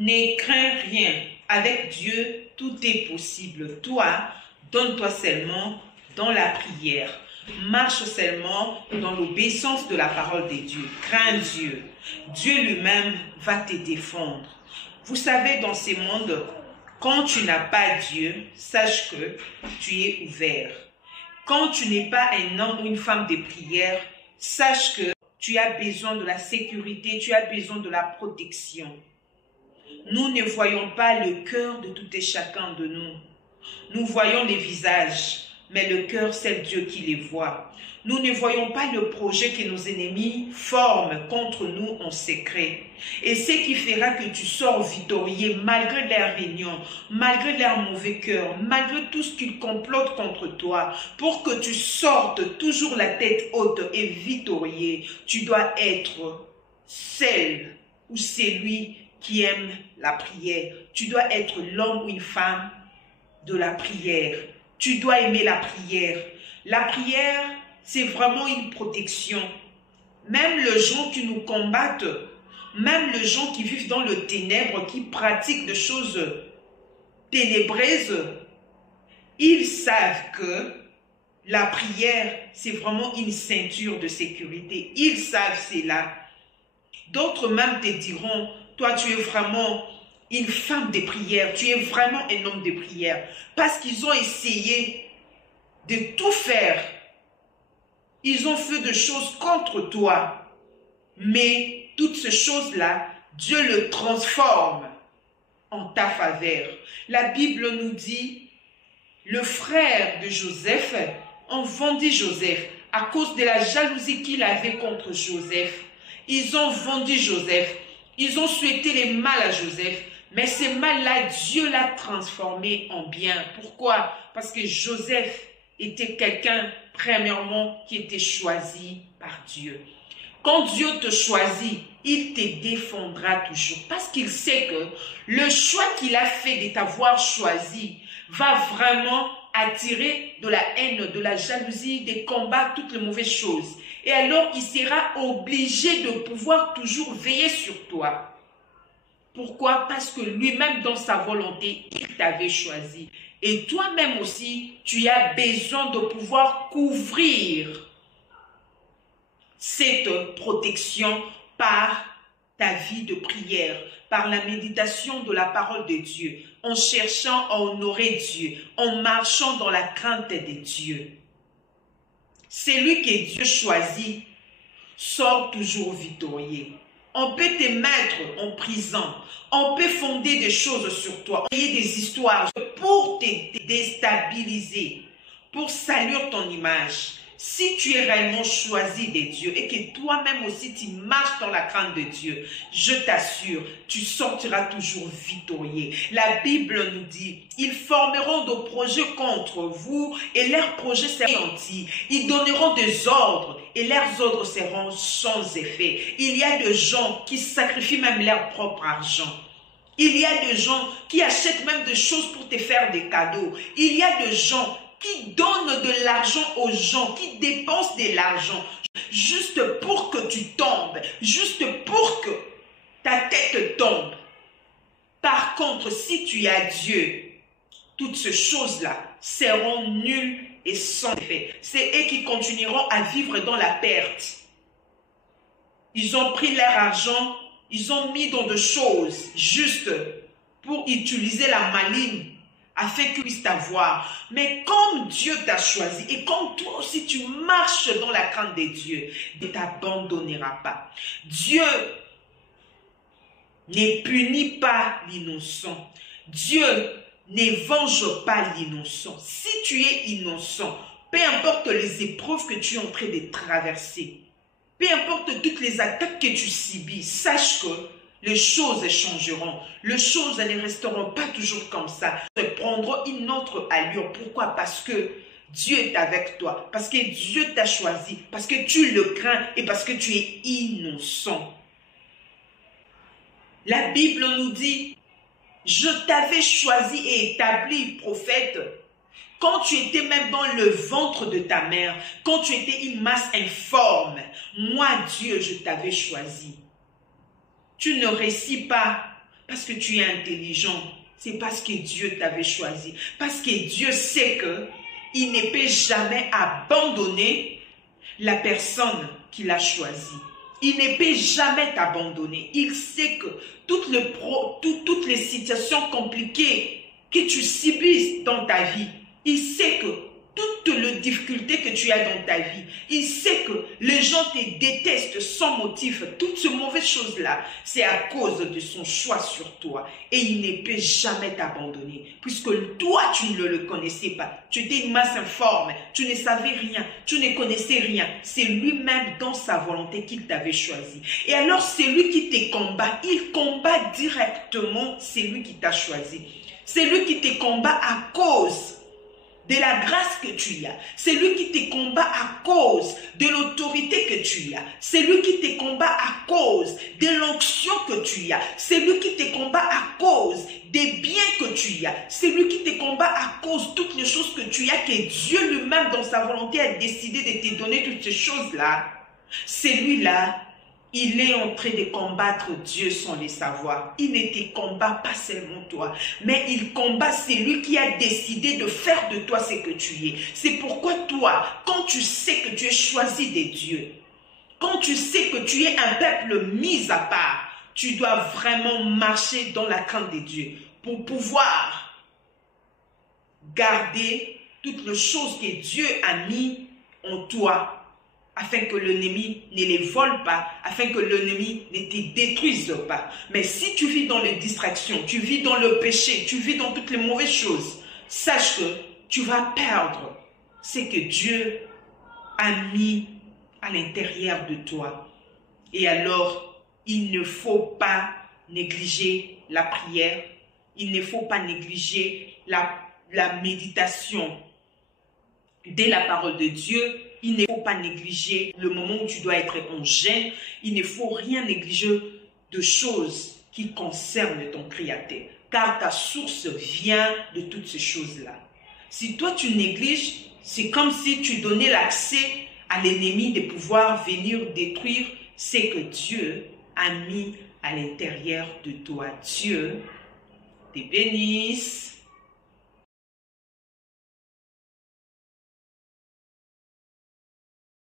Ne crains rien. Avec Dieu, tout est possible. Toi, donne-toi seulement dans la prière. Marche seulement dans l'obéissance de la parole de Dieu. Crains Dieu. Dieu lui-même va te défendre. Vous savez, dans ce monde, quand tu n'as pas Dieu, sache que tu es ouvert. Quand tu n'es pas un homme ou une femme de prière, sache que tu as besoin de la sécurité, tu as besoin de la protection. Nous ne voyons pas le cœur de tout et chacun de nous. Nous voyons les visages, mais le cœur, c'est Dieu qui les voit. Nous ne voyons pas le projet que nos ennemis forment contre nous en secret. Et ce qui fera que tu sors victorieux malgré leurs réunions, malgré leur mauvais cœur, malgré tout ce qu'ils complotent contre toi, pour que tu sortes toujours la tête haute et victorieux, tu dois être celle ou celui qui aime la prière. Tu dois être l'homme ou une femme de la prière. Tu dois aimer la prière. La prière, c'est vraiment une protection. Même les gens qui nous combattent, même les gens qui vivent dans le ténèbre, qui pratiquent des choses ténébreuses, ils savent que la prière, c'est vraiment une ceinture de sécurité. Ils savent cela. D'autres même te diront, toi tu es vraiment une femme de prière, tu es vraiment un homme de prière. Parce qu'ils ont essayé de tout faire. Ils ont fait des choses contre toi. Mais toutes ces choses-là, Dieu le transforme en ta faveur. La Bible nous dit, le frère de Joseph ont vendu Joseph à cause de la jalousie qu'il avait contre Joseph. Ils ont vendu Joseph. Ils ont souhaité le mal à Joseph. Mais ce mal-là, Dieu l'a transformé en bien. Pourquoi? Parce que Joseph était quelqu'un, premièrement, qui était choisi par Dieu. Quand Dieu te choisit, il te défendra toujours. Parce qu'il sait que le choix qu'il a fait de t'avoir choisi va vraiment attirer de la haine, de la jalousie, des combats, toutes les mauvaises choses. Et alors, il sera obligé de pouvoir toujours veiller sur toi. Pourquoi? Parce que lui-même, dans sa volonté, il t'avait choisi. Et toi-même aussi, tu as besoin de pouvoir couvrir cette protection par ta vie de prière, par la méditation de la parole de Dieu, en cherchant à honorer Dieu, en marchant dans la crainte de Dieu. Celui que Dieu choisit sort toujours victorieux. On peut te mettre en prison, on peut fonder des choses sur toi, envoyer des histoires pour te déstabiliser, pour salir ton image. Si tu es réellement choisi de Dieu et que toi-même aussi tu marches dans la crainte de Dieu, je t'assure, tu sortiras toujours victorieux. La Bible nous dit, ils formeront des projets contre vous et leurs projets seront anti. Ils donneront des ordres et leurs ordres seront sans effet. Il y a des gens qui sacrifient même leur propre argent. Il y a des gens qui achètent même des choses pour te faire des cadeaux. Il y a des gens qui donnent de l'argent aux gens, qui dépensent de l'argent, juste pour que tu tombes, juste pour que ta tête tombe. Par contre, si tu as Dieu, toutes ces choses-là seront nulles et sans effet. C'est eux qui continueront à vivre dans la perte. Ils ont pris leur argent, ils ont mis dans des choses juste pour utiliser la maligne afin qu'ils puissent t'avoir. Mais comme Dieu t'a choisi et comme toi aussi tu marches dans la crainte de Dieu, ne t'abandonnera pas. Dieu ne punit pas l'innocent. Dieu ne venge pas l'innocent. Si tu es innocent, peu importe les épreuves que tu es en train de traverser, peu importe toutes les attaques que tu subis, sache que les choses changeront. Les choses ne resteront pas toujours comme ça. Elles prendront une autre allure. Pourquoi? Parce que Dieu est avec toi. Parce que Dieu t'a choisi. Parce que tu le crains et parce que tu es innocent. La Bible nous dit, je t'avais choisi et établi prophète quand tu étais même dans le ventre de ta mère, quand tu étais une masse informe. Moi, Dieu, je t'avais choisi. Tu ne réussis pas parce que tu es intelligent. C'est parce que Dieu t'avait choisi. Parce que Dieu sait qu'il ne peut jamais abandonner la personne qu'il a choisie. Il ne peut jamais t'abandonner. Il sait que toutes les situations compliquées que tu subis dans ta vie, il sait que toutes les difficultés que tu as dans ta vie, il sait que les gens te détestent sans motif. Toutes ces mauvaises choses-là, c'est à cause de son choix sur toi. Et il ne peut jamais t'abandonner. Puisque toi, tu ne le connaissais pas. Tu étais une masse informe. Tu ne savais rien. Tu ne connaissais rien. C'est lui-même dans sa volonté qu'il t'avait choisi. Et alors, c'est lui qui te combat. Il combat directement. C'est lui qui t'a choisi. C'est lui qui te combat à cause de la grâce que tu as. C'est lui qui te combat à cause de l'autorité que tu as. C'est lui qui te combat à cause de l'onction que tu as. C'est lui qui te combat à cause des biens que tu as. C'est lui qui te combat à cause de toutes les choses que tu as, que Dieu lui-même dans sa volonté a décidé de te donner toutes ces choses-là. Celui-là, il est en train de combattre Dieu sans le savoir. Il ne te combat pas seulement toi, mais il combat celui qui a décidé de faire de toi ce que tu es. C'est pourquoi toi, quand tu sais que tu es choisi de Dieu, quand tu sais que tu es un peuple mis à part, tu dois vraiment marcher dans la crainte de Dieu pour pouvoir garder toutes les choses que Dieu a mis en toi, afin que l'ennemi ne les vole pas, afin que l'ennemi ne te détruise pas. Mais si tu vis dans les distractions, tu vis dans le péché, tu vis dans toutes les mauvaises choses, sache que tu vas perdre ce que Dieu a mis à l'intérieur de toi. Et alors, il ne faut pas négliger la prière, il ne faut pas négliger la méditation de la parole de Dieu. Il ne faut pas négliger le moment où tu dois être en jeûne. Il ne faut rien négliger de choses qui concernent ton Créateur. Car ta source vient de toutes ces choses-là. Si toi tu négliges, c'est comme si tu donnais l'accès à l'ennemi de pouvoir venir détruire ce que Dieu a mis à l'intérieur de toi. Dieu te bénisse.